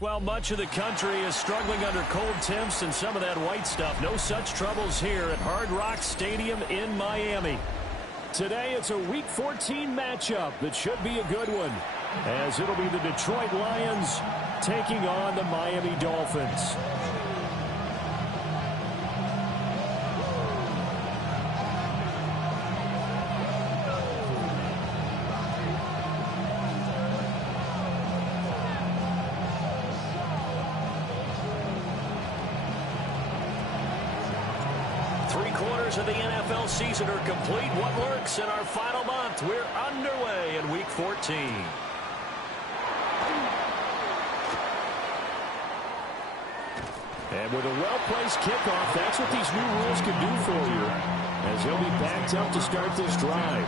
Well, much of the country is struggling under cold temps and some of that white stuff. No such troubles here at Hard Rock Stadium in Miami. Today, it's a Week 14 matchup that should be a good one, as it'll be the Detroit Lions taking on the Miami Dolphins. Of the NFL season are complete. What works in our final month? We're underway in Week 14. And with a well-placed kickoff, that's what these new rules can do for you, as he'll be backed up to start this drive.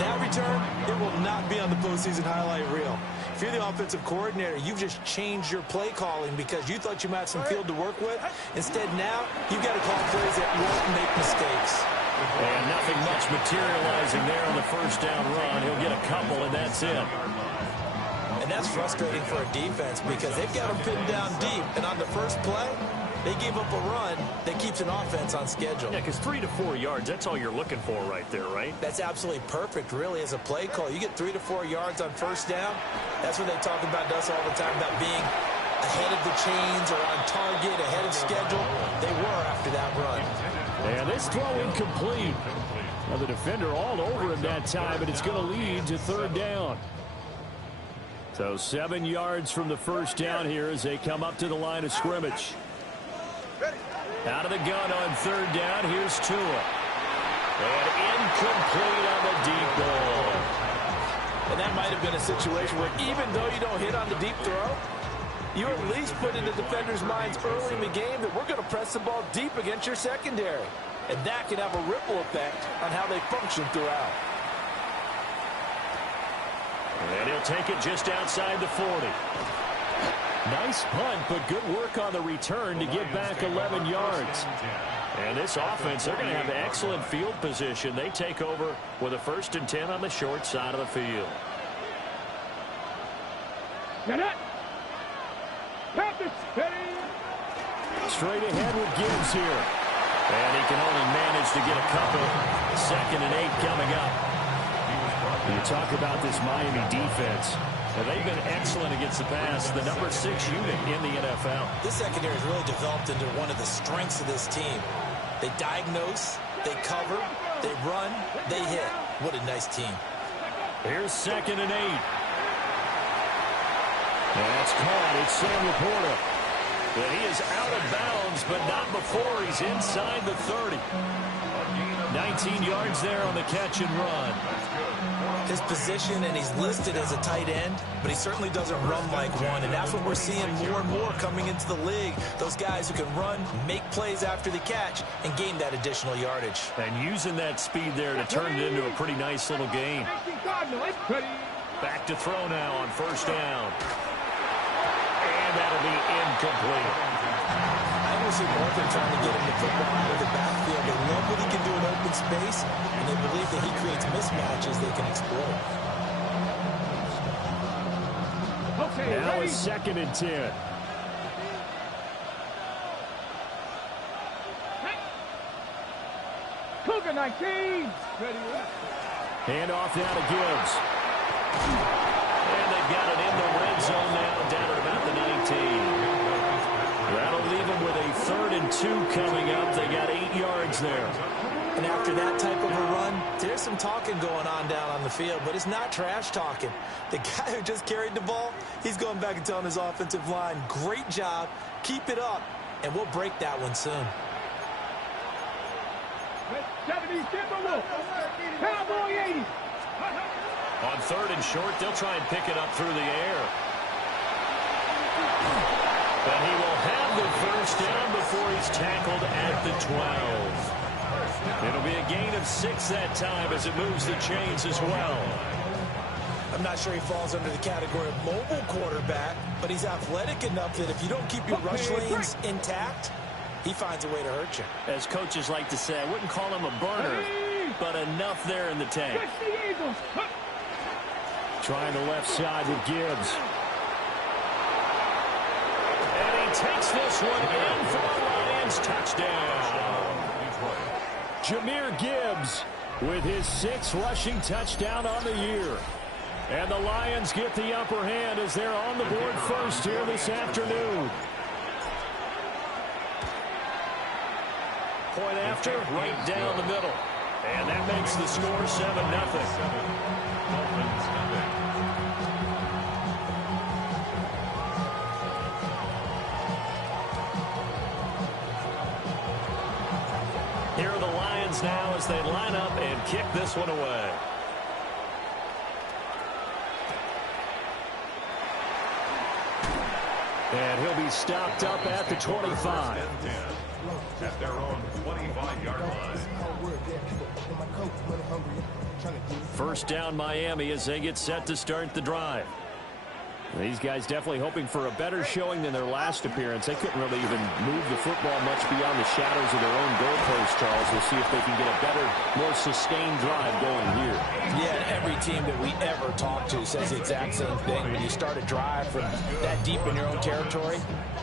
That return, it will not be on the postseason highlight reel. If you're the offensive coordinator, you've just changed your play calling because you thought you might have some field to work with. Instead, now, you've got to call plays that won't make mistakes. And nothing much materializing there on the first down run. He'll get a couple, and that's it. And that's frustrating for a defense because they've got them pinned down deep. And on the first play, they gave up a run that keeps an offense on schedule. Yeah, because 3 to 4 yards, that's all you're looking for right there, right? That's absolutely perfect, really, as a play call. You get 3 to 4 yards on first down. That's what they talk about us all the time, about being ahead of the chains or on target, ahead of schedule. They were after that run. And this throw incomplete. Now the defender all over him that time, and it's going to lead to third down. So 7 yards from the first down here as they come up to the line of scrimmage. Out of the gun on third down, here's Tua. And incomplete on the deep ball. And that might have been a situation where even though you don't hit on the deep throw, you at least put in the defender's minds early in the game that we're going to press the ball deep against your secondary. And that can have a ripple effect on how they function throughout. And he'll take it just outside the 40. Nice punt, but good work on the return to get back 11 yards. And this offense, they're going to have excellent field position. They take over with a 1st and 10 on the short side of the field. Straight ahead with Gibbs here. And he can only manage to get a couple. 2nd and 8 coming up. You talk about this Miami defense. Well, they've been excellent against the pass, the number 6 unit in the NFL. This secondary has really developed into one of the strengths of this team. They diagnose, they cover, they run, they hit. What a nice team. Here's 2nd and 8. That's caught. It's Sam Laporta. But he is out of bounds, but not before he's inside the 30. 19 yards there on the catch and run. His position, and he's listed as a tight end, but he certainly doesn't run like one, and that's what we're seeing more and more coming into the league. Those guys who can run, make plays after the catch, and gain that additional yardage. And using that speed there to turn it into a pretty nice little game. Back to throw now on first down. And that'll be incomplete. I almost see Morgan trying to get him the football out of the backfield. They love what he can do in open space, and they believe that he creates mismatches they can exploit. Now it's 2nd and 10. Cougar 19. Hand off now to Gibbs. And they've got it in the red zone now, down at about the 19. That'll leave them with a 3rd and 2 coming up. They got 8 yards there. And after that type of a run, there's some talking going on down on the field, but it's not trash talking. The guy who just carried the ball, he's going back and telling his offensive line, great job, keep it up, and we'll break that one soon. On 3rd and short, they'll try and pick it up through the air. But he will have the first down before he's tackled at the 12. It'll be a gain of 6 that time as it moves the chains as well. I'm not sure he falls under the category of mobile quarterback, but he's athletic enough that if you don't keep your rush lanes intact, he finds a way to hurt you. As coaches like to say, I wouldn't call him a burner, but enough there in the tank. Trying the left side with Gibbs. takes this one in for the Lions touchdown. Jahmyr Gibbs with his 6th rushing touchdown on the year. And the Lions get the upper hand as they're on the board first here this afternoon. Point after, right down the middle. And that makes the score 7-0. Here are the Lions now as they line up and kick this one away. And he'll be stopped up at the 25. At their own 25-yard line. First down Miami as they get set to start the drive. These guys definitely hoping for a better showing than their last appearance. They couldn't really even move the football much beyond the shadows of their own goalpost, Charles. We'll see if they can get a better, more sustained drive going here. Yeah, every team that we ever talk to says the exact same thing. When you start a drive from that deep in your own territory,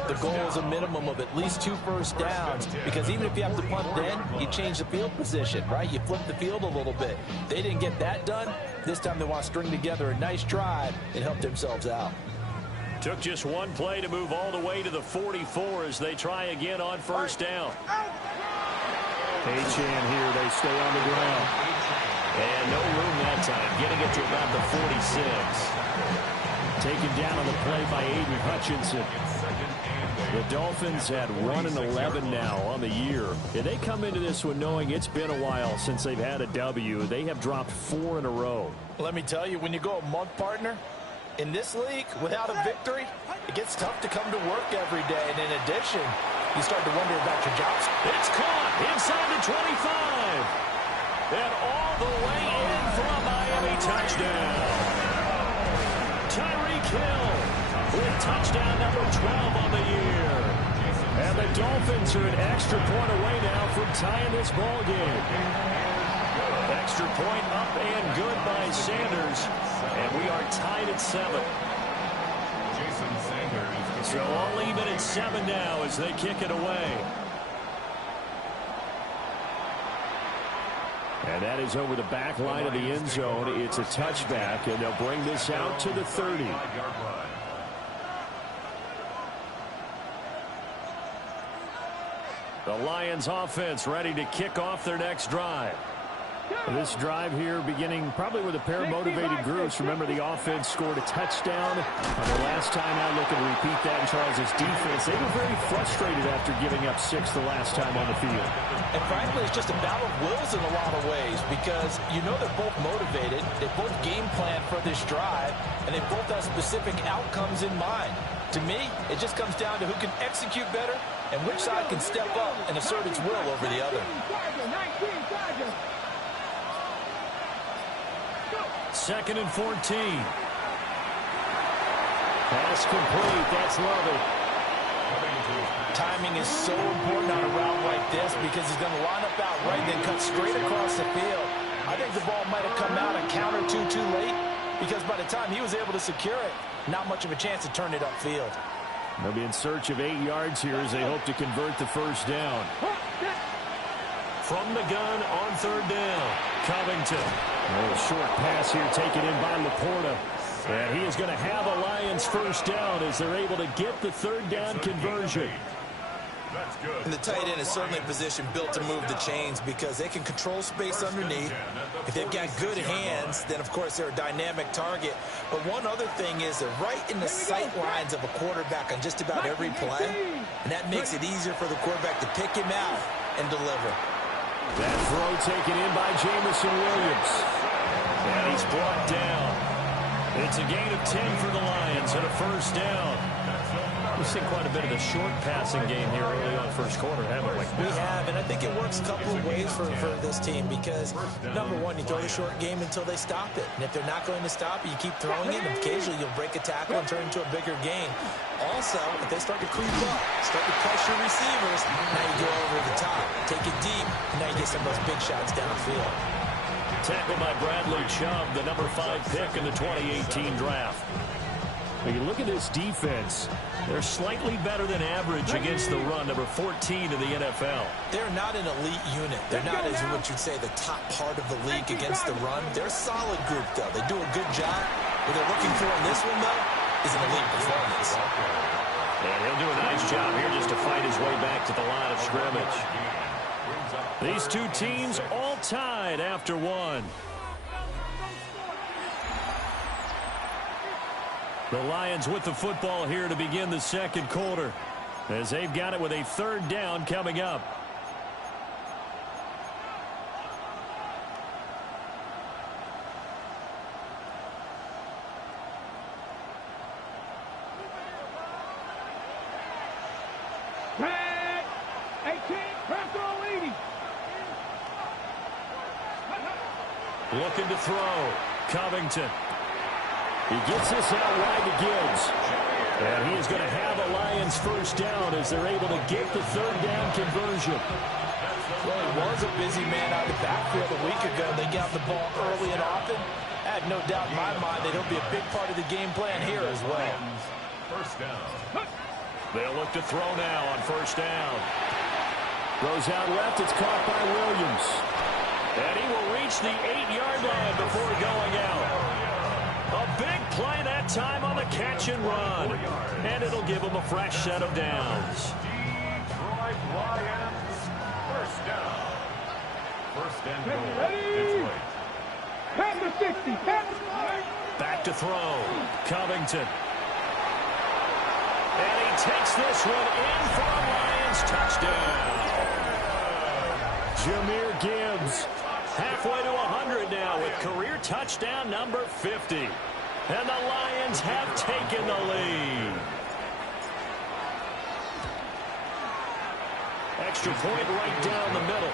the goal is a minimum of at least 2 first downs, because even if you have to punt then, you change the field position, right? You flip the field a little bit. They didn't get that done. This time they want to string together a nice drive and help themselves out. Took just one play to move all the way to the 44 as they try again on first down. Achane here, they stay on the ground. And no room that time, getting it to about the 46. Taken down on the play by Aiden Hutchinson. The Dolphins had 1-11 now on the year. And they come into this one knowing it's been a while since they've had a W. They have dropped 4 in a row. Let me tell you, when you go a month, partner, in this league, without a victory, it gets tough to come to work every day. And in addition, you start to wonder about your jobs. It's caught inside the 25. And all the way in for a Miami touchdown. Tyreek Hill with touchdown number 12 on the year. And the Dolphins are an extra point away now from tying this ball game. Extra point up and good by Sanders. And we are tied at 7. So all even at 7 now as they kick it away. And that is over the back line of the end zone. It's a touchback, and they'll bring this out to the 30. The Lions offense ready to kick off their next drive. This drive here beginning probably with a pair of motivated groups. Remember, the offense scored a touchdown on the last time out. Looking to repeat that in Charles' defense. They were very frustrated after giving up 6 the last time on the field. And frankly, it's just a battle of wills in a lot of ways, because you know they're both motivated. They both game plan for this drive, and they both have specific outcomes in mind. To me, it just comes down to who can execute better and which side can step up and assert its will over the other. 2nd and 14. Pass complete. That's Lovett. Timing is so important on a route like this, because he's going to line up out right and then cut straight across the field. I think the ball might have come out and counter too late, because by the time he was able to secure it, not much of a chance to turn it upfield. They'll be in search of 8 yards here as they hope to convert the first down. From the gun on 3rd down, Covington. A short pass here taken in by Laporta. And he is going to have a Lions first down as they're able to get the 3rd down conversion. And the tight end is certainly a position built to move the chains, because they can control space underneath. If they've got good hands, then of course they're a dynamic target. But one other thing is they're right in the sight lines of a quarterback on just about every play. And that makes it easier for the quarterback to pick him out and deliver. That throw taken in by Jamison Williams. And he's brought down. It's a gain of 10 for the Lions and a first down. We've seen quite a bit of the short passing game here early on first quarter, haven't we? We have, and I think it works a couple of ways for this team, because, number one, you throw the short game until they stop it. And if they're not going to stop it, you keep throwing it, and occasionally you'll break a tackle and turn it into a bigger game. Also, if they start to creep up, start to pressure receivers, now you go over the top, take it deep, and now you get some of those big shots downfield. Tackled by Bradley Chubb, the number 5 pick in the 2018 draft. You look at this defense. They're slightly better than average against the run, number 14 in the NFL. They're not an elite unit. They're not, as what you'd say, the top part of the league against the run. They're a solid group, though. They do a good job. What they're looking for in this one, though, is an elite performance. And he'll do a nice job here just to fight his way back to the line of scrimmage. These two teams all tied after one. The Lions with the football here to begin the second quarter, as they've got it with a third down coming up. Looking to throw. Covington. He gets this out wide to Gibbs. And he is going to have a Lions first down as they're able to get the third down conversion. Well, he was a busy man out of the backfield a week ago. They got the ball early and often. I have no doubt in my mind that he'll be a big part of the game plan here as well. First down. They'll look to throw now on first down. Goes out left. It's caught by Williams. And he will reach the 8-yard line before going out. A big play that time on the catch and run. And it'll give him a fresh set of downs. Detroit Lions. First down. First and goal. Detroit. Pass the 60. Back to throw. Covington. And he takes this one in for a Lions touchdown. Jahmyr Gibbs. Halfway to 100 now with career touchdown number 50. And the Lions have taken the lead. Extra point right down the middle.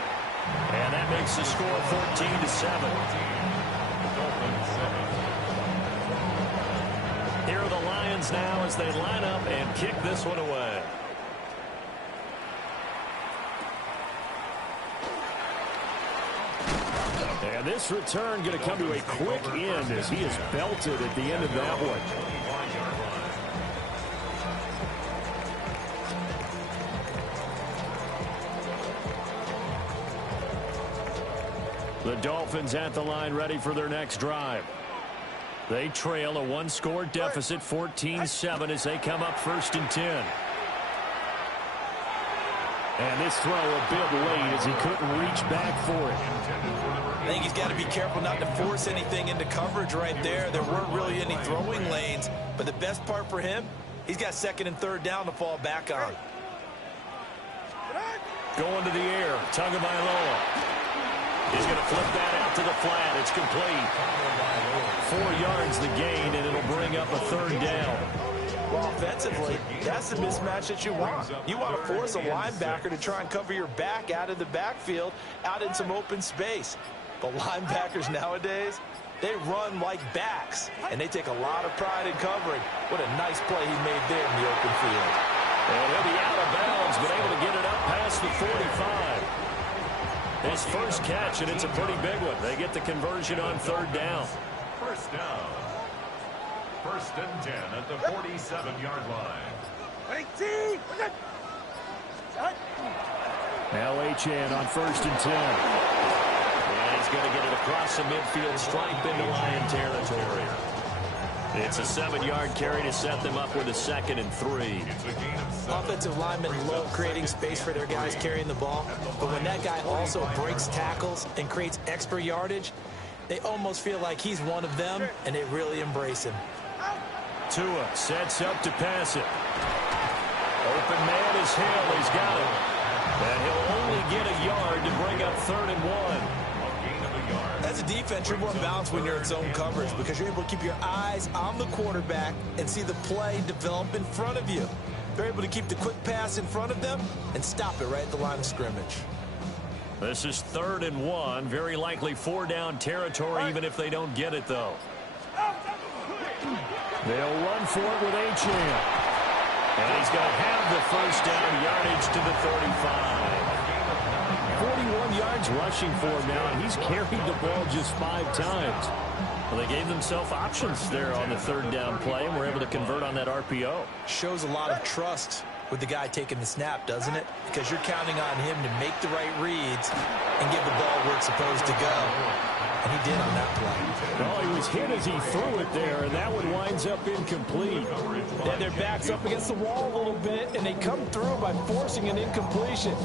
And that makes the score 14-7. Here are the Lions now as they line up and kick this one away. And this return going to come to a quick end as he is belted at the end of that one. The Dolphins at the line ready for their next drive. They trail a one-score deficit, 14-7, as they come up 1st and 10. And this throw a bit late as he couldn't reach back for it. I think he's got to be careful not to force anything into coverage right there. There weren't really any throwing lanes. But the best part for him, he's got 2nd and 3rd down to fall back on. Going to the air, Tagovailoa. He's going to flip that out to the flat. It's complete. 4 yards the gain, and it'll bring up a 3rd down. Well, offensively, that's the mismatch that you want. You want to force a linebacker to try and cover your back out of the backfield, out in some open space. But linebackers nowadays, they run like backs, and they take a lot of pride in covering. What a nice play he made there in the open field. And he'll be out of bounds, but able to get it up past the 45. His first catch, and it's a pretty big one. They get the conversion on 3rd down. First down. 1st and 10 at the 47-yard line. Now Achane on 1st and 10. And he's going to get it across the midfield stripe into Lion territory. It's a 7-yard carry to set them up with a 2nd and 3. Offensive linemen love creating space for their guys carrying the ball. But when that guy also breaks tackles and creates extra yardage, they almost feel like he's one of them, and they really embrace him. Tua sets up to pass it. Open man is Hill. He's got it. And he'll only get a yard to bring up 3rd and 1. As a defense, you're more balanced when you're in zone coverage because you're able to keep your eyes on the quarterback and see the play develop in front of you. They're able to keep the quick pass in front of them and stop it right at the line of scrimmage. This is 3rd and 1. Very likely 4-down territory, even if they don't get it, though. They'll run for it with Achane. And he's going to have the first down, yardage to the 35. 41 yards yards rushing for him now, and he's carried the ball just 5 times. Well, they gave themselves options there on the third down play, and were able to convert on that RPO. Shows a lot of trust with the guy taking the snap, doesn't it? Because you're counting on him to make the right reads and give the ball where it's supposed to go. And he did on that play. Well, he was hit as he threw it there, and that one winds up incomplete. And their back's up against the wall a little bit, and they come through by forcing an incompletion.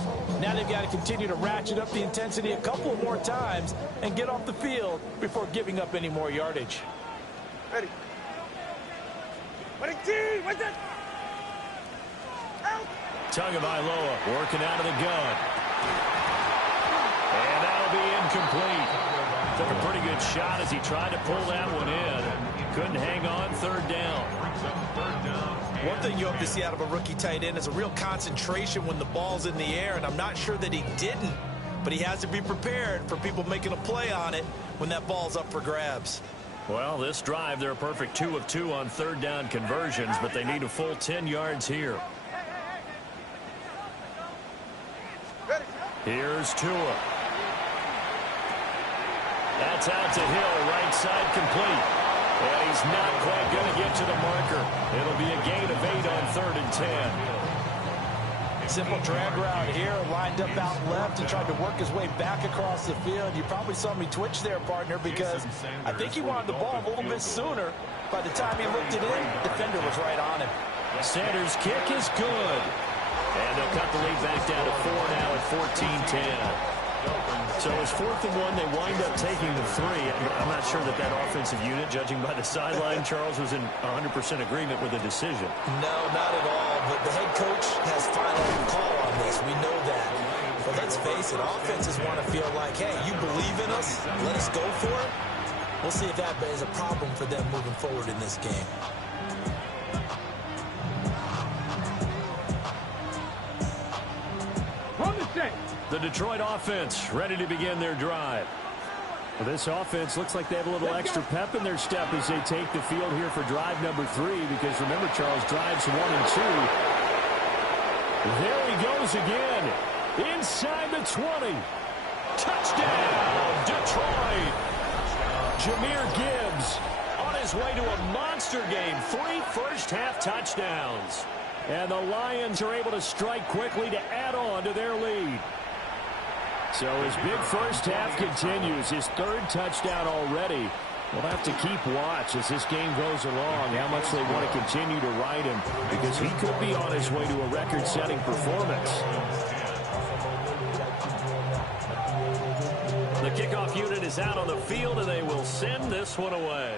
Now they've got to continue to ratchet up the intensity a couple more times and get off the field before giving up any more yardage. Ready. Ready, team. What's that? Tagovailoa working out of the gun. And that'll be incomplete. Took a pretty good shot as he tried to pull that one in. Couldn't hang on, third down. One thing you hope to see out of a rookie tight end is a real concentration when the ball's in the air, and I'm not sure that he didn't, but he has to be prepared for people making a play on it when that ball's up for grabs. Well, this drive, they're a perfect 2 of 2 on third down conversions, but they need a full 10 yards here. Here's Tua. That's out to Hill, right side complete. And he's not quite going to get to the marker. It'll be a gain of 8 on 3rd and 10. Simple drag route here, lined up out left and tried to work his way back across the field. You probably saw me twitch there, partner, because I think he wanted the ball a little bit sooner. By the time he looked it in, defender was right on him. Sanders' kick is good. And they'll cut the lead back down to 4 now at 14-10. So it's 4th and 1. They wind up taking the 3. I'm not sure that offensive unit, judging by the sideline, Charles, was in 100% agreement with the decision. No, not at all. But the head coach has final call on this. We know that. But let's face it, offenses want to feel like, hey, you believe in us, let us go for it. We'll see if that is a problem for them moving forward in this game. The Detroit offense ready to begin their drive. Well, this offense looks like they have a little extra pep in their step as they take the field here for drive number 3, because remember, Charles, drives 1 and 2. There he goes again. Inside the 20. Touchdown, Detroit. Jahmyr Gibbs on his way to a monster game. 3 first-half touchdowns. And the Lions are able to strike quickly to add on to their lead. So his big first half continues. His 3rd touchdown already. We'll have to keep watch as this game goes along, how much they want to continue to ride him, because he could be on his way to a record-setting performance. The kickoff unit is out on the field, and they will send this one away.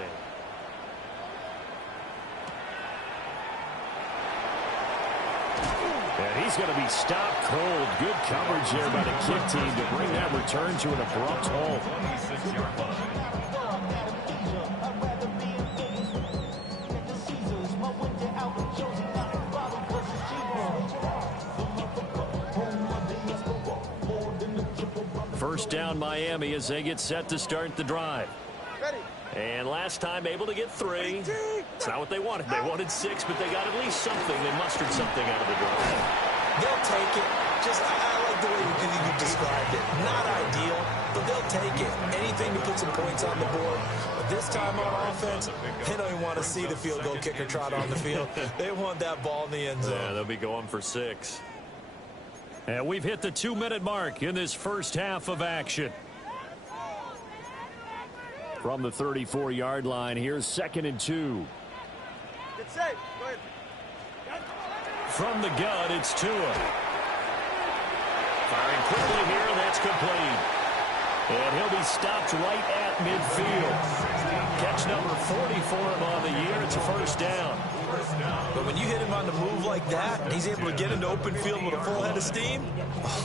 And he's going to be stopped cold. Good coverage there by the kick team to bring that return to an abrupt halt. First down, Miami, as they get set to start the drive. And last time able to get 3. It's not what they wanted. They wanted 6, but they got at least something. They mustered something out of the drive. They'll take it. Just, I like the way you described it. Not ideal, but they'll take it. Anything to put some points on the board. But this time on offense, they don't even want to see the field goal kicker trot on the field. They want that ball in the end zone. Yeah, they'll be going for 6. And we've hit the 2-minute mark in this first half of action. From the 34-yard line, here's 2nd and 2. Get safe. Go ahead. From the gun, it's Tua. Firing quickly here, that's complete. And he'll be stopped right at midfield. Catch number 40 for him on the year. It's a first down. But when you hit him on the move like that, and he's able to get into open field with a full head of steam,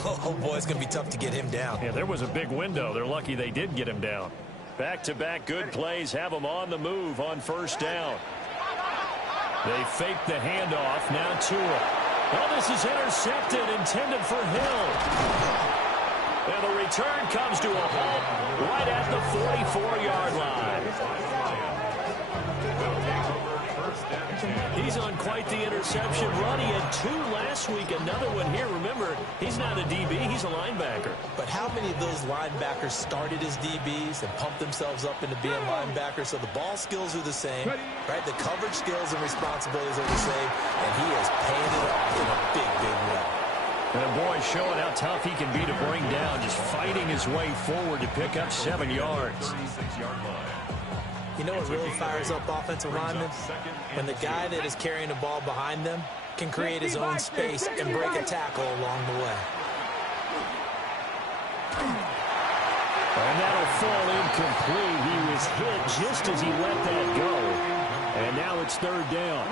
oh boy, it's going to be tough to get him down. Yeah, there was a big window. They're lucky they did get him down. Back-to-back good plays have them on the move on first down. They fake the handoff. Now Tua. Well, this is intercepted, intended for Hill. And the return comes to a halt right at the 44-yard line. He's on quite the interception run. He had 2 last week, another one here. Remember, he's not a DB, he's a linebacker. But how many of those linebackers started as DBs and pumped themselves up into being linebackers? So the ball skills are the same, right? The coverage skills and responsibilities are the same, and he has paid it off in a big, big way. And boy, showing how tough he can be to bring down, just fighting his way forward to pick up 7 yards. You know what really fires up offensive linemen? When the guy that is carrying the ball behind them can create his own space and break a tackle along the way. And that'll fall incomplete. He was hit just as he let that go. And now it's 3rd down.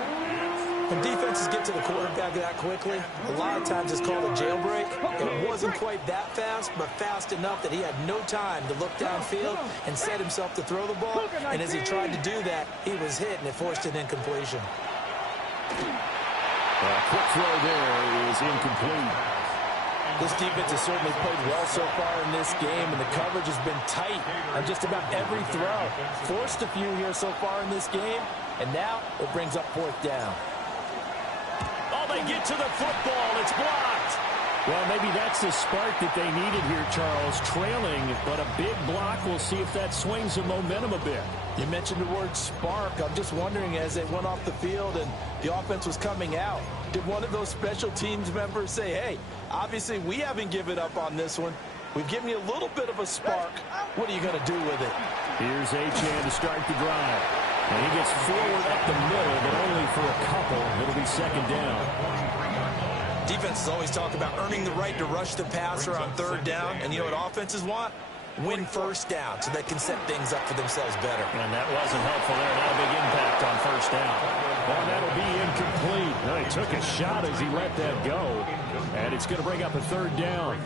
When defenses get to the quarterback that quickly, a lot of times it's called a jailbreak. It wasn't quite that fast, but fast enough that he had no time to look downfield and set himself to throw the ball. And as he tried to do that, he was hit, and it forced an incompletion. A quick throw there is incomplete. This defense has certainly played well so far in this game, and the coverage has been tight on just about every throw. Forced a few here so far in this game, and now it brings up 4th down. They get to the football. It's blocked. Well, maybe that's the spark that they needed here, Charles. Trailing, but a big block. We'll see if that swings the momentum a bit. You mentioned the word spark. I'm just wondering, as they went off the field and the offense was coming out, did one of those special teams members say, hey, obviously we haven't given up on this one. We've given you a little bit of a spark. What are you going to do with it? Here's Achane to start the drive. And he gets forward up the middle, but only for a couple. It'll be 2nd down. Defenses always talk about earning the right to rush the passer on 3rd down. And you know what offenses want? Win 1st down so they can set things up for themselves better. And that wasn't helpful there. Not a big impact on 1st down. Well, that'll be incomplete. No, he took a shot as he let that go. And it's going to bring up a 3rd down.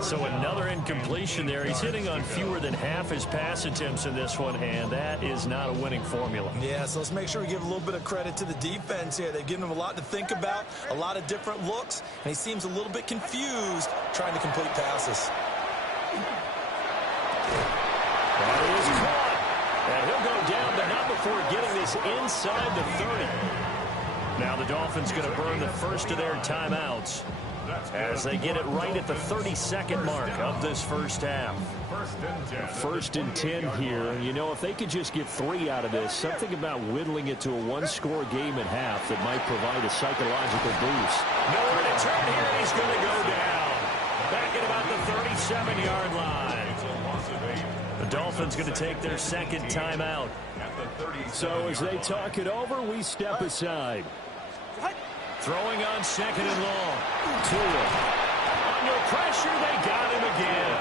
So another incompletion there. He's hitting on fewer than half his pass attempts in this one, and that is not a winning formula. Yeah, so let's make sure we give a little bit of credit to the defense here. They've given him a lot to think about, a lot of different looks, and he seems a little bit confused trying to complete passes. That is caught. And he'll go down, but not before getting this inside the 30. Now the Dolphins going to burn the first of their timeouts as they get it right at the 32nd mark of this first half. 1st and 10 here. You know, if they could just get 3 out of this, something about whittling it to a 1-score game at half that might provide a psychological boost. Nowhere to turn here, and he's going to go down. Back at about the 37-yard line. The Dolphins going to take their 2nd timeout. So as they talk it over, we step aside. Throwing on 2nd and long. Tua. Under pressure, they got him again.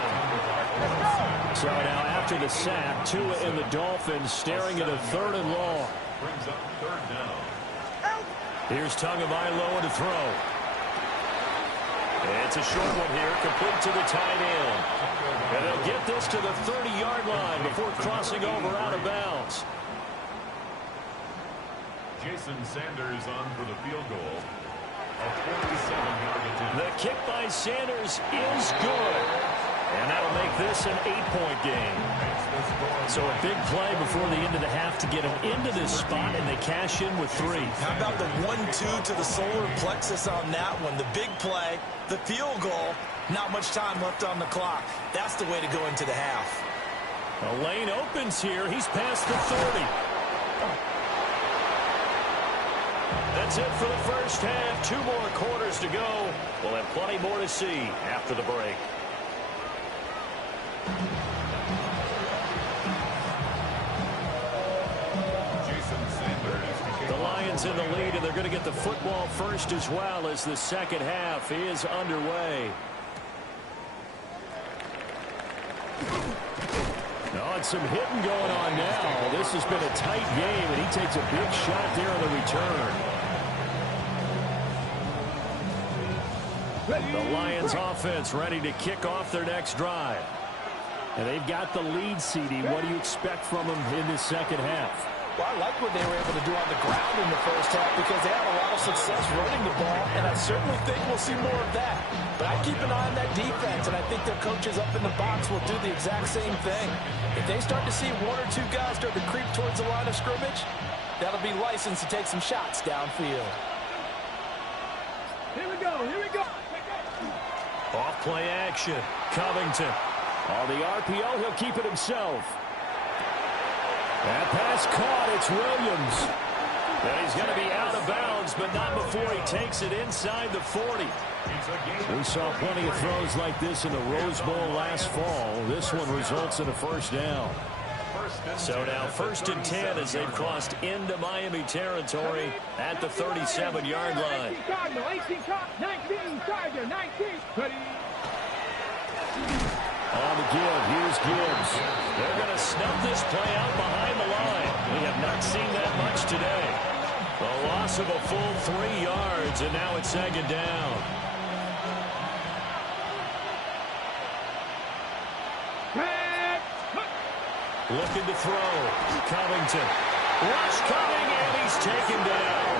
So now after the sack, Tua and the Dolphins staring at a 3rd and long. Here's Tagovailoa to throw. It's a short one here, complete to the tight end. And they'll get this to the 30-yard line before crossing over out of bounds. Jason Sanders on for the field goal. A 47-yard attempt. The kick by Sanders is good. And that'll make this an 8-point game. So a big play before the end of the half to get them into this spot, and they cash in with 3. How about the 1-2 to the solar plexus on that one? The big play, the field goal, not much time left on the clock. That's the way to go into the half. A lane opens here. He's past the 30. That's it for the first half. 2 more quarters to go. We'll have plenty more to see after the break. The Lions in the lead, and they're going to get the football first as well as the second half is underway. Oh, and some hitting going on now. This has been a tight game, and he takes a big shot there on the return. The Lions offense ready to kick off their next drive. And they've got the lead, CD. What do you expect from them in this second half? Well, I like what they were able to do on the ground in the first half because they had a lot of success running the ball, and I certainly think we'll see more of that. But I keep an eye on that defense, and I think their coaches up in the box will do the exact same thing. If they start to see 1 or 2 guys start to creep towards the line of scrimmage, That'll be licensed to take some shots downfield. Here we go. Here we go. Off play action. Covington. On the RPO, he'll keep it himself. That pass caught. It's Williams. And he's going to be out of bounds, but not before he takes it inside the 40. We saw plenty of throws like this in the Rose Bowl last fall. This one results in a first down. So now 1st and 10 as they've crossed into Miami territory at the 37-yard line. 19 Charger, 19. On the give, here's Gibbs. They're going to snub this play out behind the line. We have not seen that much today. A loss of a full 3 yards, and now it's 2nd down. Looking to throw. Covington. Rush coming, and he's taken down.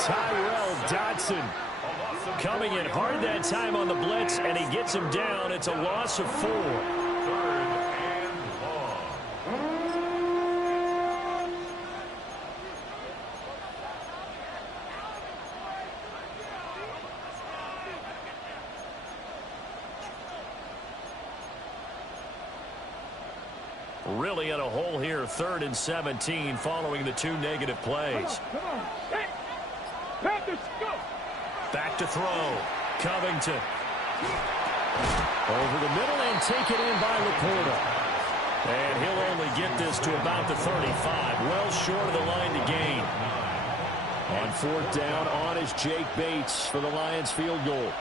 Tyrell Dodson coming in hard that time on the blitz, and he gets him down. It's a loss of 4. 3rd and long. Really in a hole here, 3rd and 17 following the 2 negative plays. Come on. Hey. Panthers, go. Back to throw. Covington. Over the middle and taken in by Laporta. And he'll only get this to about the 35. Well short of the line to gain. On 4th down, on is Jake Bates for the Lions field goal.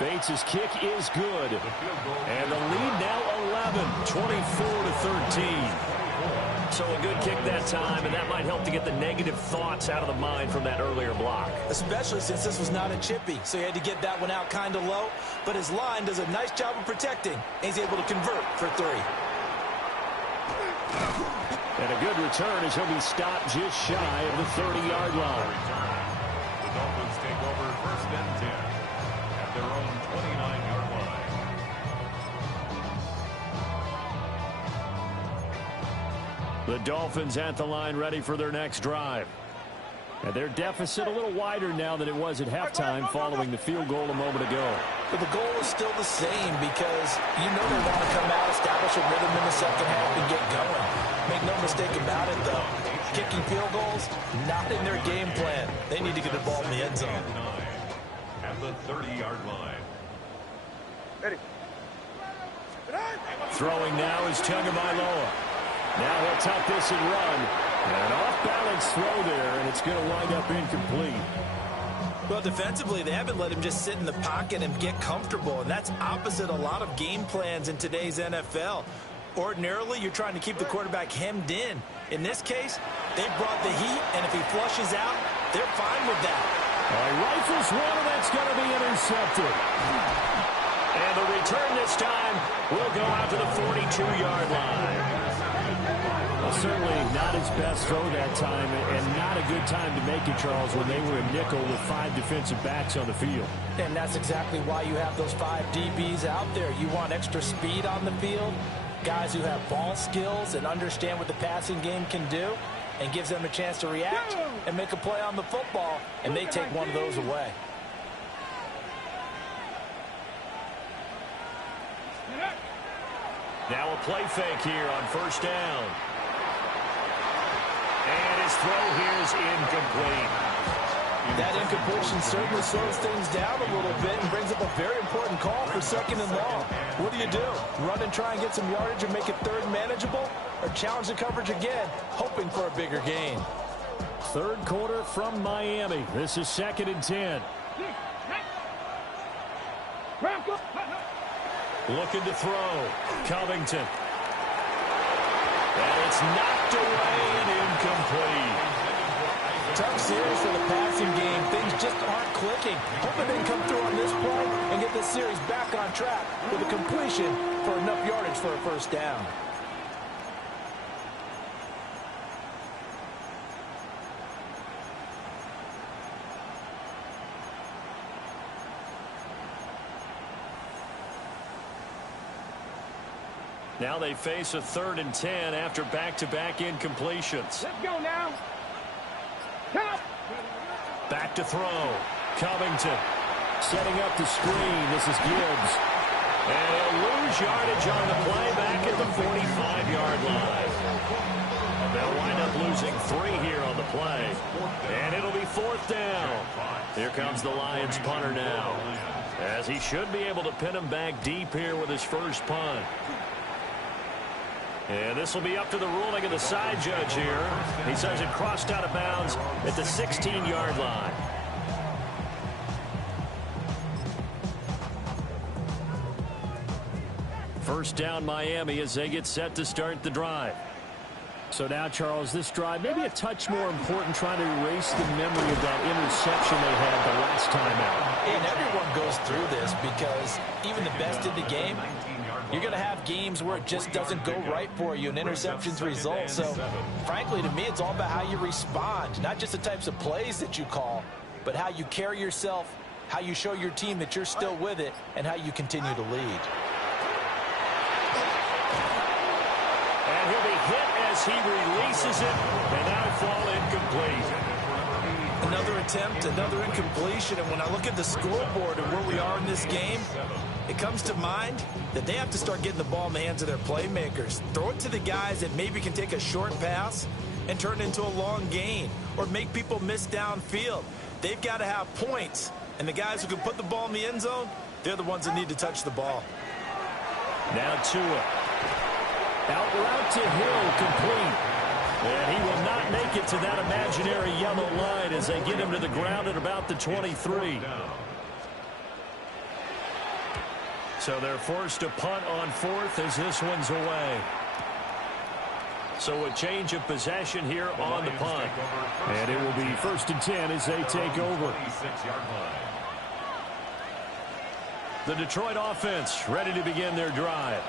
Bates' kick is good. And the lead now 11, 24-13. So a good kick that time, and that might help to get the negative thoughts out of the mind from that earlier block. Especially since this was not a chippy, so he had to get that one out kind of low. But his line does a nice job of protecting, and he's able to convert for 3. And a good return as he'll be stopped just shy of the 30-yard line. The Dolphins take over 1st and 10 at their own 29-yard line. The Dolphins at the line ready for their next drive. And their deficit a little wider now than it was at halftime following the field goal a moment ago. But the goal is still the same because you know they want to come out, establish a rhythm in the 2nd half, and get going. Make no mistake about it, though. Kicking field goals, not in their game plan. They need to get the ball in the end zone. At the 30-yard line. Ready. Throwing now is Tagovailoa. Now he'll tuck this and run. An off-balance throw there, and it's going to wind up incomplete. Well, defensively, they haven't let him just sit in the pocket and get comfortable, and that's opposite a lot of game plans in today's NFL. Ordinarily, you're trying to keep the quarterback hemmed in. In this case, they brought the heat, and if he flushes out, they're fine with that. He rifles one, and that's going to be intercepted. And the return this time will go out to the 42-yard line. Well, certainly not his best throw that time, and not a good time to make it, Charles, when they were a nickel with 5 defensive backs on the field. And that's exactly why you have those 5 DBs out there. You want extra speed on the field, guys who have ball skills and understand what the passing game can do, and gives them a chance to react and make a play on the football, and they take one of those away. Now a play fake here on 1st down. And his throw here is incomplete. That incompletion certainly slows things down a little bit and brings up a very important call for 2nd and long. What do? Run and try and get some yardage and make it 3rd manageable? Or challenge the coverage again, hoping for a bigger gain? 3rd quarter from Miami. This is 2nd and 10. Looking to throw. Covington. And it's knocked away and incomplete. Tough series for the passing game. Things just aren't clicking. Hoping they can come through on this play and get this series back on track with a completion for enough yardage for a 1st down. Now they face a 3rd and 10 after back-to-back incompletions. Let's go now. Count. Back to throw. Covington setting up the screen. This is Gibbs. And he'll lose yardage on the play back at the 45-yard line. They'll wind up losing 3 here on the play. And it'll be 4th down. Here comes the Lions punter now, as he should be able to pin him back deep here with his first punt. And this will be up to the ruling of the side judge here. He says it crossed out of bounds at the 16-yard line. First down Miami as they get set to start the drive. So now, Charles, this drive maybe a touch more important, trying to erase the memory of that interception they had the last time out. And everyone goes through this because even the best in the game, you're going to have games where it just doesn't go right for you, and interceptions result. So, frankly, to me, it's all about how you respond, not just the types of plays that you call, but how you carry yourself, how you show your team that you're still with it, and how you continue to lead. And he'll be hit as he releases it, and that'll fall incomplete. Another attempt, another incompletion, and when I look at the scoreboard and where we are in this game, it comes to mind that they have to start getting the ball in the hands of their playmakers. Throw it to the guys that maybe can take a short pass and turn it into a long gain or make people miss downfield. They've got to have points, and the guys who can put the ball in the end zone, they're the ones that need to touch the ball. Now Tua. Out route to Hill, complete. And he will not make it to that imaginary yellow line as they get him to the ground at about the 23. So they're forced to punt on 4th as this one's away. So a change of possession here on the punt. And it will be 1st and 10 as they take over. The Detroit offense ready to begin their drive.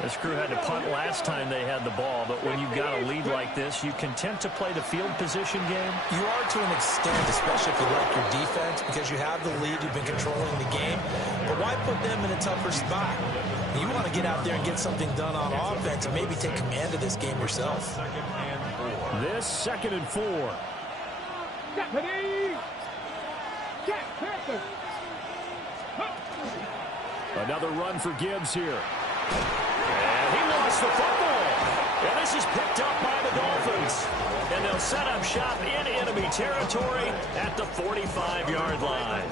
This crew had to punt last time they had the ball, but when you've got a lead like this, you content to play the field position game? You are to an extent, especially if you like your defense, because you have the lead, you've been controlling the game. But why put them in a tougher spot? You want to get out there and get something done on offense and maybe take command of this game yourself. This 2nd and 4. Deputy. Jack Panther. Another run for Gibbs here. And he lost the football. And this is picked up by the Dolphins. And they'll set up shop in enemy territory at the 45-yard line.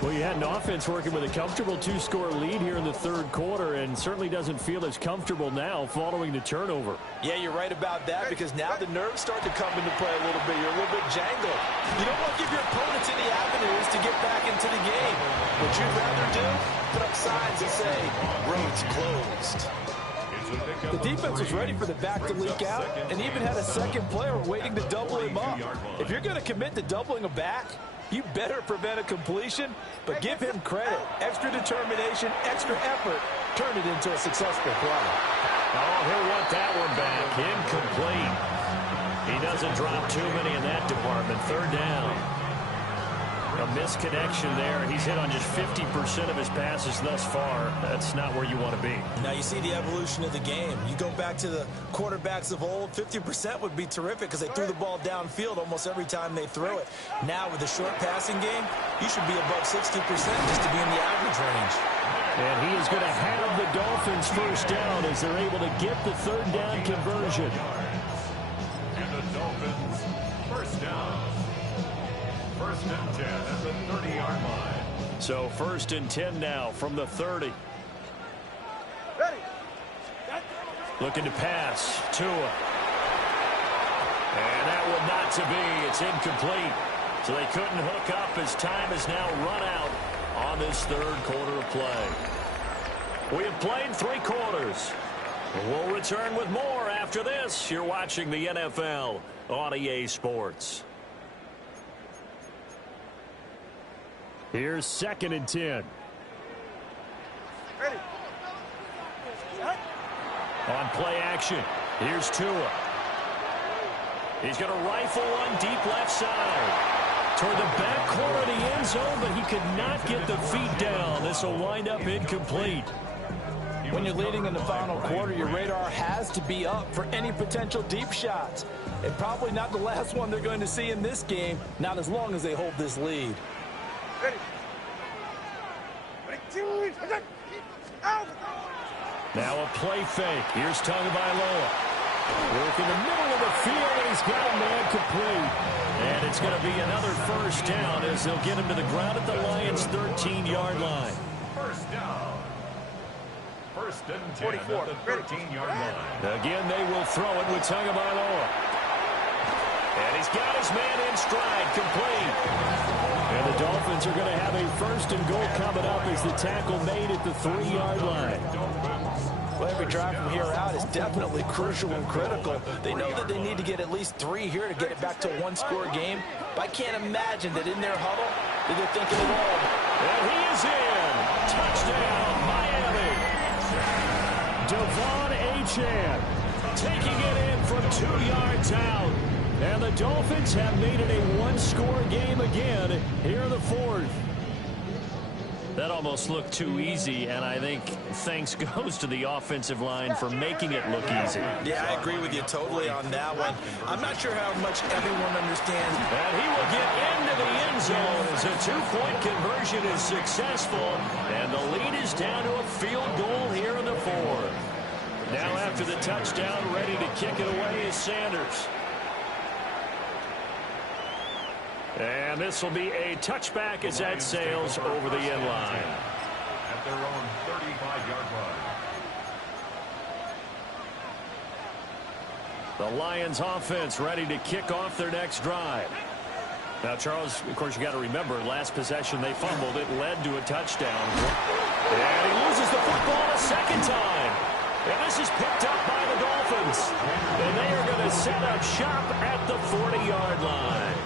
Well, you had an offense working with a comfortable 2-score lead here in the 3rd quarter, and certainly doesn't feel as comfortable now following the turnover. Yeah, you're right about that, because now the nerves start to come into play a little bit. You're a little bit jangled. You don't want to give your opponents any avenues to get back into the game. What you'd rather do, put up signs that say, roads closed. The defense was ready for the back to leak out and even had a second player waiting to double him up. If you're going to commit to doubling a back, you better prevent a completion, but give him credit. Extra determination, extra effort, turn it into a successful play. Oh, he'll want that one back. Incomplete. He doesn't drop too many in that department. 3rd down. A misconnection there. He's hit on just 50% of his passes thus far. That's not where you want to be. Now you see the evolution of the game. You go back to the quarterbacks of old, 50% would be terrific because they threw the ball downfield almost every time they throw it. Now with the short passing game, you should be above 60% just to be in the average range. And he is going to have the Dolphins first down as they're able to get the 3rd down conversion. And the Dolphins first down. 1st and 10 at the 30-yard line. So 1st and 10 now from the 30. Ready. Looking to pass. Tua. And that one not to be. It's incomplete. So they couldn't hook up as time is now run out on this 3rd quarter of play. We have played 3 quarters. We'll return with more after this. You're watching the NFL on EA Sports. Here's 2nd and 10. Ready. On play action, here's Tua. He's going to rifle one deep left side. Toward the back corner of the end zone, but he could not get the feet down. This will wind up incomplete. When you're leading in the final quarter, your radar has to be up for any potential deep shots. And probably not the last one they're going to see in this game, not as long as they hold this lead. Ready. Now a play fake. Here's Tagovailoa. Work in the middle of the field, and he's got a man complete. And it's going to be another first down as they'll get him to the ground at the Lions' 13-yard line. First down. First and 10 44. at the 13-yard line. Again, they will throw it with Tagovailoa. And he's got his man in stride, complete. And the Dolphins are going to have a first and goal coming up as the tackle made at the 3-yard line. Well, every drive from here out is definitely crucial and critical. They know that they need to get at least 3 here to get it back to a one-score game. But I can't imagine that in their huddle that they're thinking at all. And he is in. Touchdown, Miami. Devon Achane taking it in from 2 yards out. And the Dolphins have made it a one-score game again here in the fourth. That almost looked too easy, and I think thanks goes to the offensive line for making it look easy. Yeah, I agree with you totally on that one. I'm not sure how much everyone understands. And he will get into the end zone as a two-point conversion is successful, and the lead is down to a field goal here in the fourth. Now after the touchdown, ready to kick it away is Sanders. And this will be a touchback as that sails over the end line. At their own 35-yard line. The Lions offense ready to kick off their next drive. Now, Charles, of course, you got to remember, last possession they fumbled. It led to a touchdown. And he loses the football a second time. And this is picked up by the Dolphins. And they are going to set up shop at the 40-yard line.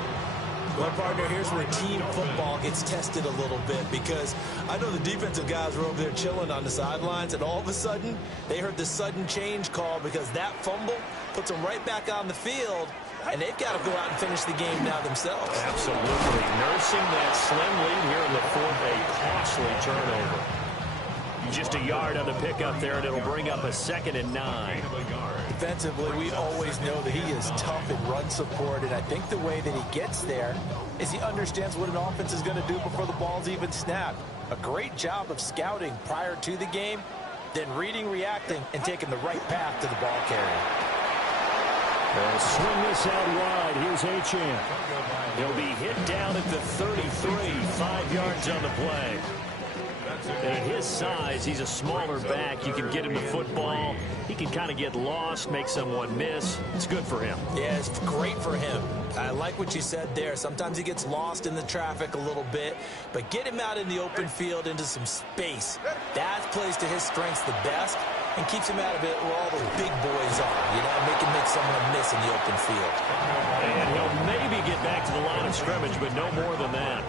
Well, partner, here's where team football gets tested a little bit, because I know the defensive guys were over there chilling on the sidelines, and all of a sudden, they heard the sudden change call because that fumble puts them right back on the field, and they've got to go out and finish the game now themselves. Absolutely. Nursing that slim lead here in the fourth, a costly turnover. Just a yard on the pickup there, and it'll bring up a 2nd and 9. Defensively, we always know that he is tough in run support, and I think the way that he gets there is he understands what an offense is going to do before the ball's even snapped. A great job of scouting prior to the game, then reading, reacting, and taking the right path to the ball carrier. They'll swing this out wide. Here's Achane. He'll be hit down at the 33, 5 yards on the play. And at his size, he's a smaller back. You can get him the football. He can kind of get lost, make someone miss. It's good for him. Yeah, it's great for him. I like what you said there. Sometimes he gets lost in the traffic a little bit, but get him out in the open field into some space. That plays to his strengths the best and keeps him out of it where all the big boys are. You know, make someone miss in the open field. And he'll maybe get back to the line of scrimmage, but no more than that.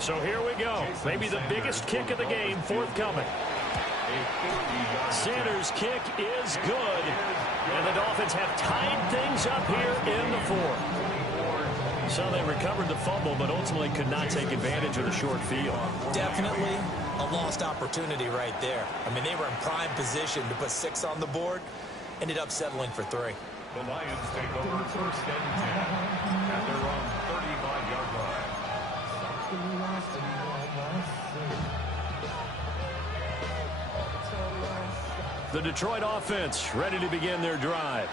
So here we go. Maybe the biggest kick of the game forthcoming. Sanders' kick is good. And the Dolphins have tied things up here in the fourth. So they recovered the fumble, but ultimately could not take advantage of the short field. Definitely a lost opportunity right there. I mean, they were in prime position to put 6 on the board. Ended up settling for 3. The Lions take over first and 10 at their own 35-yard line. The Detroit offense ready to begin their drive.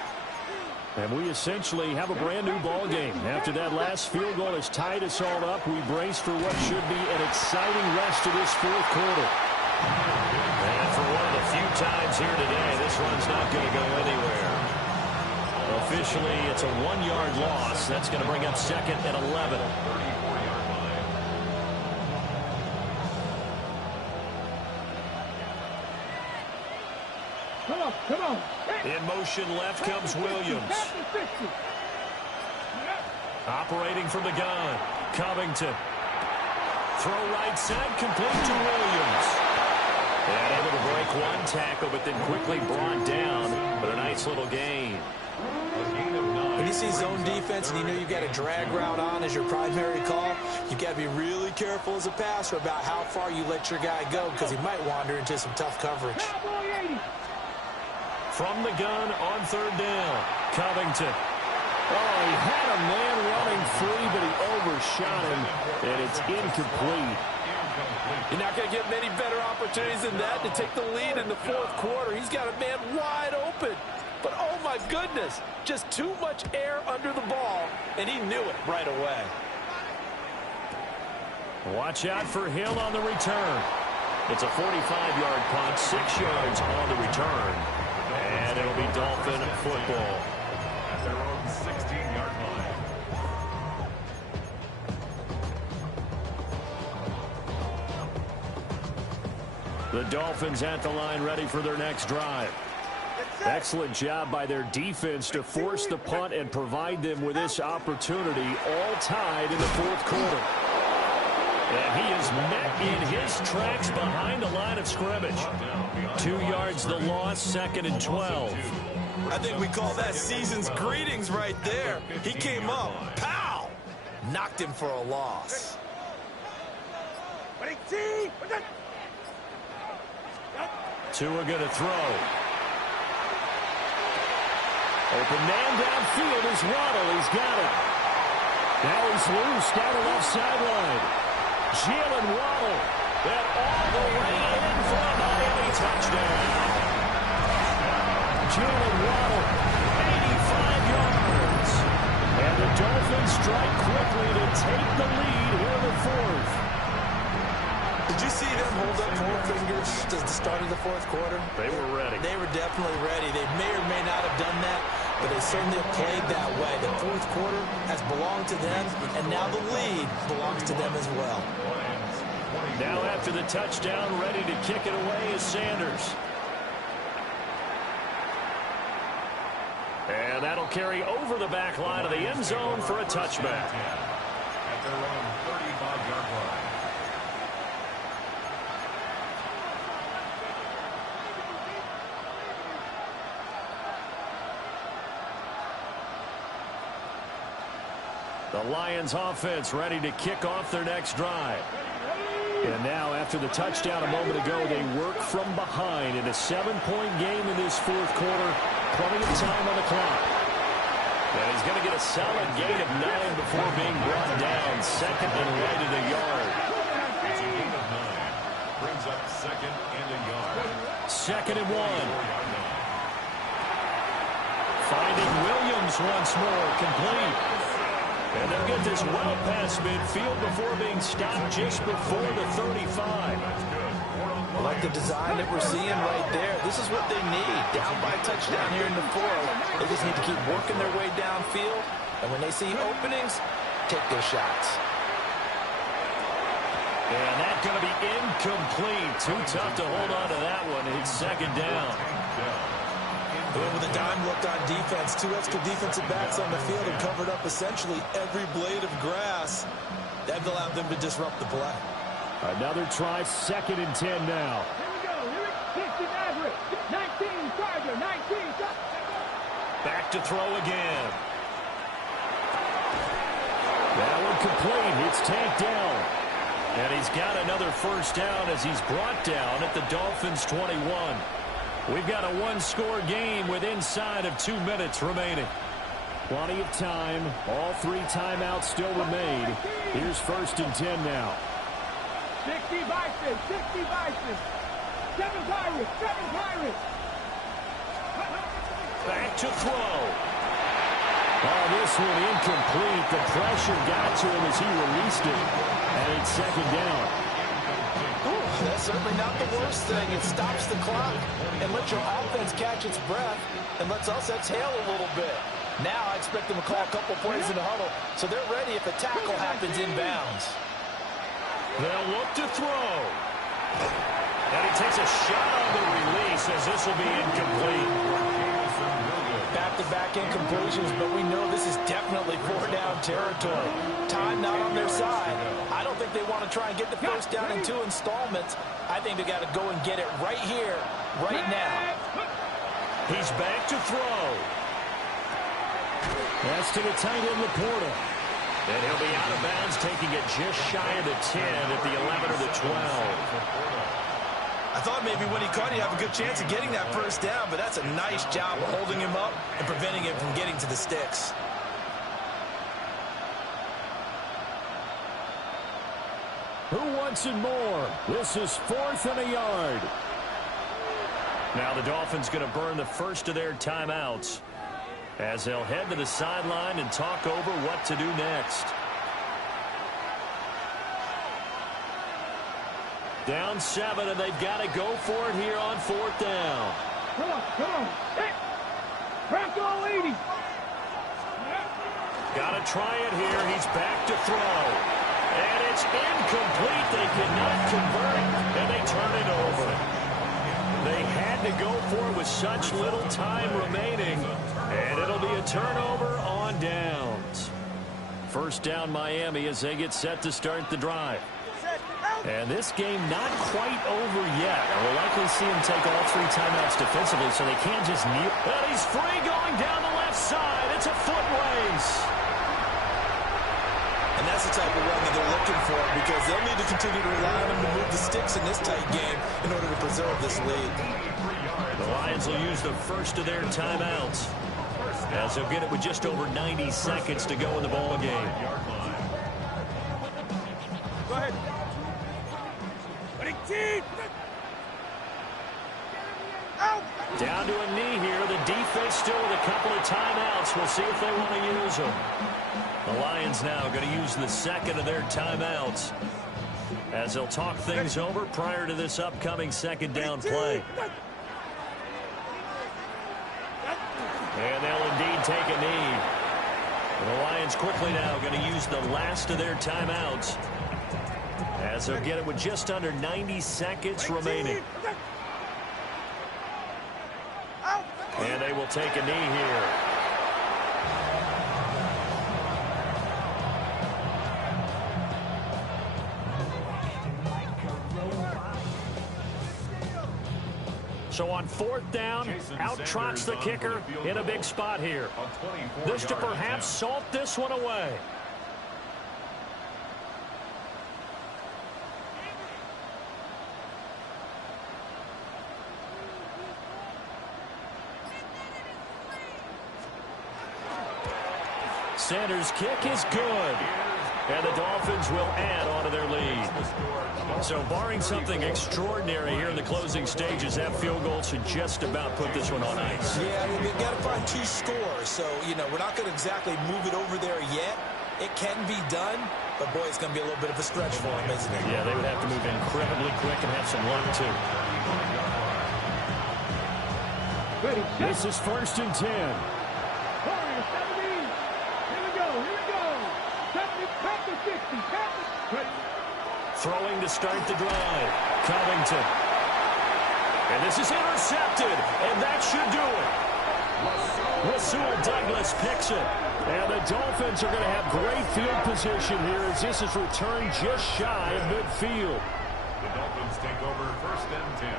And we essentially have a brand new ball game. After that last field goal has tied us all up, we brace for what should be an exciting rest of this fourth quarter. And for one of the few times here today, this run's not going to go anywhere. Officially, it's a 1-yard loss. That's going to bring up 2nd and 11. Come on. In motion left comes Williams. Operating from the gun. Covington. Throw right side, complete to Williams. And able to break one tackle, but then quickly brought down. But a nice little gain. When you see zone defense and you know you've got a drag route on as your primary call, you've got to be really careful as a passer about how far you let your guy go because he might wander into some tough coverage. From the gun on third down, Covington. Oh, he had a man running free, but he overshot him, and it's incomplete. You're not going to get many better opportunities than that to take the lead in the fourth quarter. He's got a man wide open. But, oh, my goodness, just too much air under the ball, and he knew it right away. Watch out for Hill on the return. It's a 45-yard punt, 6 yards on the return. And it'll be Dolphin football. At their own 16-yard line. The Dolphins at the line ready for their next drive. Excellent job by their defense to force the punt and provide them with this opportunity, all tied in the fourth quarter. And he is met in his tracks behind the line of scrimmage. 2 yards the loss, 2nd and 12. I think we call that season's greetings right there. He came up, pow! Knocked him for a loss. Tua going to throw. Open man downfield is Waddle. He's got it. Now he's loose down the left sideline. Jalen Waddle. That all the way in for a Miami touchdown. Jalen Waddle, 85 yards. And the Dolphins strike quickly to take the lead here in the fourth. Did you see them hold up 4 fingers at the start of the fourth quarter? They were ready. They were definitely ready. They may or may not have done that, but they certainly have played that way. The fourth quarter has belonged to them, and now the lead belongs to them as well. Now after the touchdown, ready to kick it away is Sanders. And that'll carry over the back line of the end zone for a touchback. At their own 35-yard line. The Lions offense ready to kick off their next drive. And now after the touchdown a moment ago, they work from behind in a 7-point game in this fourth quarter. Plenty of time on the clock. And he's going to get a solid gain of 9 before being brought down. 2nd and right at a yard. It's a gain of 9. Brings up 2nd and a yard. 2nd and 1. Finding Williams once more, complete. And they'll get this well past midfield before being stopped just before the 35. I like the design that we're seeing right there. This is what they need. Down by a touchdown here in the fourth. They just need to keep working their way downfield. And when they see openings, take their shots. And that's going to be incomplete. Too tough to hold on to that one. It's 2nd down. With a dime look on defense, 2 extra defensive backs on the field and covered up essentially every blade of grass. That allowed them to disrupt the play. Another try, 2nd and 10 now. Here we go. 16 average. 19 Charger. 19. Back to throw again. That one complete. It's tanked down. And he's got another first down as he's brought down at the Dolphins' 21. We've got a 1-score game with inside of 2 minutes remaining. Plenty of time. All 3 timeouts still remain. Here's 1st and 10 now. 60 Bison. 60 Bison. 7 Pirates. 7 Pirates. Back to throw. Oh, this one incomplete. The pressure got to him as he released it. And it's 2nd down. That's certainly not the worst thing. It stops the clock and lets your offense catch its breath and lets us exhale a little bit. Now I expect them to call a couple plays in the huddle, so they're ready if a tackle happens inbounds. They'll look to throw. And he takes a shot on the release as this will be incomplete. Back-to-back incompletions, but we know this is definitely 4-down territory. Time not on their side. I don't think they want to try and get the first down in 2 installments. I think they got to go and get it right here, right now. He's back to throw. That's to the tight end, Laporta. And he'll be out of bounds, taking it just shy of the 10 at the 11 or the 12. I thought maybe when he caught it, he'd have a good chance of getting that first down, but that's a nice job of holding him up and preventing him from getting to the sticks. Who wants it more? This is 4th and a yard. Now the Dolphins going to burn the first of their timeouts as they'll head to the sideline and talk over what to do next. Down 7, and they've got to go for it here on 4th down. Come on. Hey, crack all 80. Got to try it here. He's back to throw. And it's incomplete. They cannot convert, and they turn it over. They had to go for it with such little time remaining, and it'll be a turnover on downs. First down Miami as they get set to start the drive. And this game not quite over yet. And we'll likely see him take all 3 timeouts defensively, so they can't just kneel. And he's free going down the left side. It's a foot race. And that's the type of run that they're looking for, because they'll need to continue to rely on him to move the sticks in this tight game in order to preserve this lead. The Lions will use the first of their timeouts as they'll get it with just over 90 seconds to go in the ball game. Go ahead. Down to a knee here. The defense still with a couple of timeouts. We'll see if they want to use them. The Lions now going to use the second of their timeouts as they'll talk things over prior to this upcoming second down play. And they'll indeed take a knee. And the Lions quickly now going to use the last of their timeouts as they'll get it with just under 90 seconds remaining. And they will take a knee here. So on 4th down, out trots the kicker in a big spot here. This to perhaps salt this one away. Sanders' kick is good. And the Dolphins will add on to their lead. So barring something extraordinary here in the closing stages, that field goal should just about put this one on ice. Yeah, I mean, we've got to find 2 scores. So, we're not going to exactly move it over there yet. It can be done, but, boy, it's going to be a little bit of a stretch for them, isn't it? Yeah, they would have to move incredibly quick and have some luck, too. This is 1st and 10. Throwing to start the drive. Covington. And this is intercepted. And that should do it. Rasul Douglas picks it. And the Dolphins are going to have great field position here as this is returned just shy of midfield. The Dolphins take over 1st and 10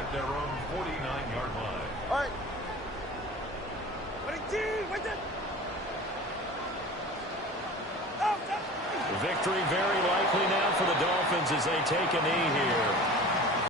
at their own 49-yard line. All right. Victory very likely now for the Dolphins as they take a knee here.